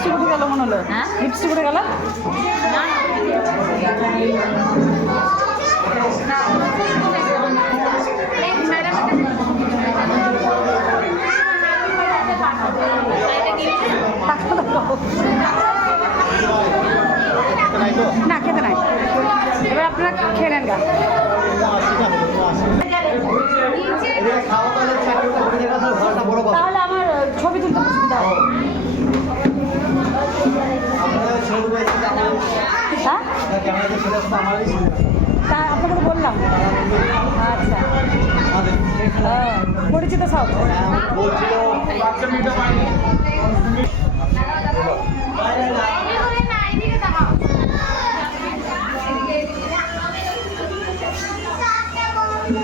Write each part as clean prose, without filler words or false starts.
Lipstick উঠে গেল মনে হলো। হ্যাঁ লিপস্টিক উঠে গেল। না খেতে নাই, এবার আপনারা খেয়ে নেন গা। তাহলে আমার ছবি তুলতে অসুবিধা হবে। হ্যাঁ তা আপনাকে তো বললাম। আচ্ছা পরিচিত সব।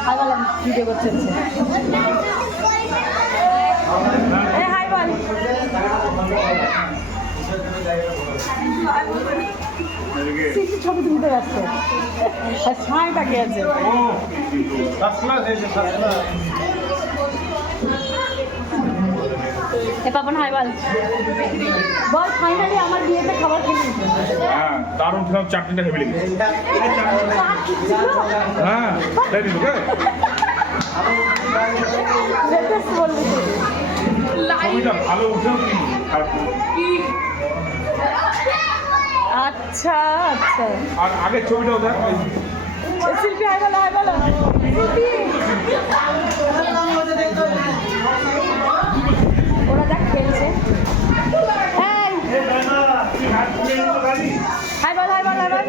হাই বল, ভিডিও করছে। হাই বল। ছবি তুলতে ব্যস্ত, ছাই তাকে আছে। পাপন হাই বল। বল ফাইনালি আমার বিয়েতে খাবার খেলি। হ্যাঁ দারুণ খেলাম, চাটনিটা হেভি লেগেছে। হ্যাঁ তাই দিল কে ছবিটা ভালো উঠেও আচ্ছা আচ্ছা। আর আগের ছবিটাও দেখ। শিল্পী হাই বলো, হাই বলো শিল্পী। ওরা দেখ খেলছে। হাই বল, হাই বল, হাই বল।